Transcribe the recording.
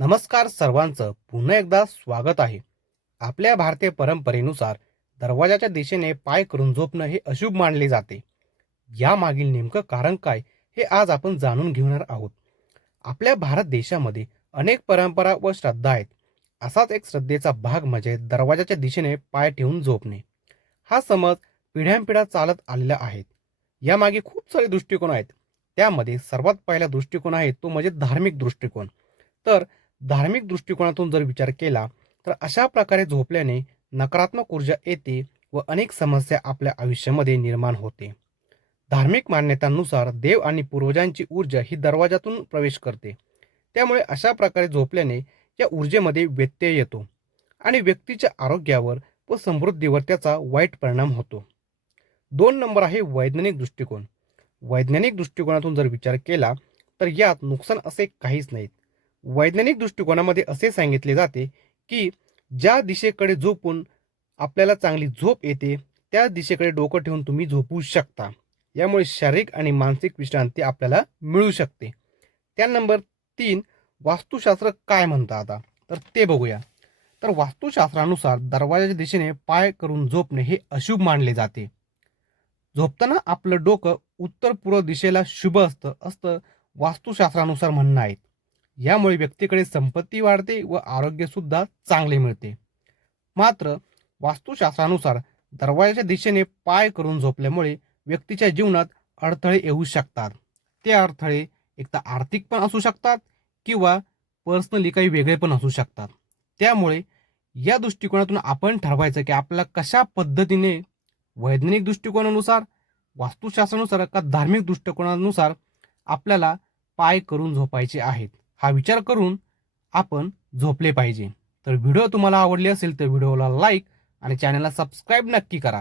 नमस्कार सर्वांचं पुन्हा एकदा स्वागत आहे. आपल्या भारतीय परंपरेनुसार दरवाजाच्या दिशेने पाय करून झोपणं हे अशुभ मानले जाते. यामागील नेमकं कारण काय हे आज आपण जाणून घेणार आहोत. आपल्या भारत देशामध्ये अनेक परंपरा व श्रद्धा आहेत. असाच एक श्रद्धेचा भाग म्हणजे दरवाजाच्या दिशेने पाय ठेवून झोपणे. हा समज पिढ्यानपिढ्या चालत आलेला आहे. यामागे खूप सारे दृष्टिकोन आहेत. त्यामध्ये सर्वात पहिला दृष्टिकोन आहे तो म्हणजे धार्मिक दृष्टिकोन. तर धार्मिक दृष्टिकोनातून जर विचार केला तर अशा प्रकारे झोपल्याने नकारात्मक ऊर्जा येते व अनेक समस्या आपल्या आयुष्यामध्ये निर्माण होते. धार्मिक मान्यतांनुसार देव आणि पूर्वजांची ऊर्जा ही दरवाजातून प्रवेश करते. त्यामुळे अशा प्रकारे झोपल्याने या ऊर्जेमध्ये व्यत्यय येतो आणि व्यक्तीच्या आरोग्यावर व समृद्धीवर त्याचा वाईट परिणाम होतो. 2 नंबर आहे वैज्ञानिक दृष्टिकोन. वैज्ञानिक दृष्टिकोनातून जर विचार केला तर यात नुकसान असे काहीच नाहीत. वैज्ञानिक दृष्टिकोनामध्ये असे सांगितले जाते की ज्या दिशेकडे झोपून आपल्याला चांगली झोप येते त्या दिशेकडे डोकं ठेवून तुम्ही झोपू शकता. यामुळे शारीरिक आणि मानसिक विश्रांती आपल्याला मिळू शकते. त्या नंबर 3, वास्तुशास्त्र काय म्हणतं आता तर ते बघूया. तर वास्तुशास्त्रानुसार दरवाजाच्या दिशेने पाय करून झोपणे हे अशुभ मानले जाते. झोपताना आपलं डोकं उत्तर पूर्व दिशेला शुभ असतं असतं वास्तुशास्त्रानुसार म्हणणं आहे. यामुळे व्यक्तीकडे संपत्ती वाढते व आरोग्य सुद्धा चांगले मिळते. मात्र वास्तुशास्त्रानुसार दरवाजाच्या दिशेने पाय करून झोपल्यामुळे व्यक्तीच्या जीवनात अडथळे येऊ शकतात. ते अडथळे एकतर आर्थिक पण असू शकतात किंवा पर्सनली काही वेगळे पण असू शकतात. त्यामुळे या दृष्टिकोनातून आपण ठरवायचं की आपल्याला कशा पद्धतीने वैज्ञानिक दृष्टिकोनानुसार, वास्तुशास्त्रानुसार का धार्मिक दृष्टिकोनानुसार आपल्याला पाय करून झोपायचे आहेत. हा विचार करून आपण झोपले पाहिजे. तर व्हिडिओ तुम्हाला आवडली असेल तर व्हिडिओला लाईक आणि चॅनलला सबस्क्राईब नक्की करा.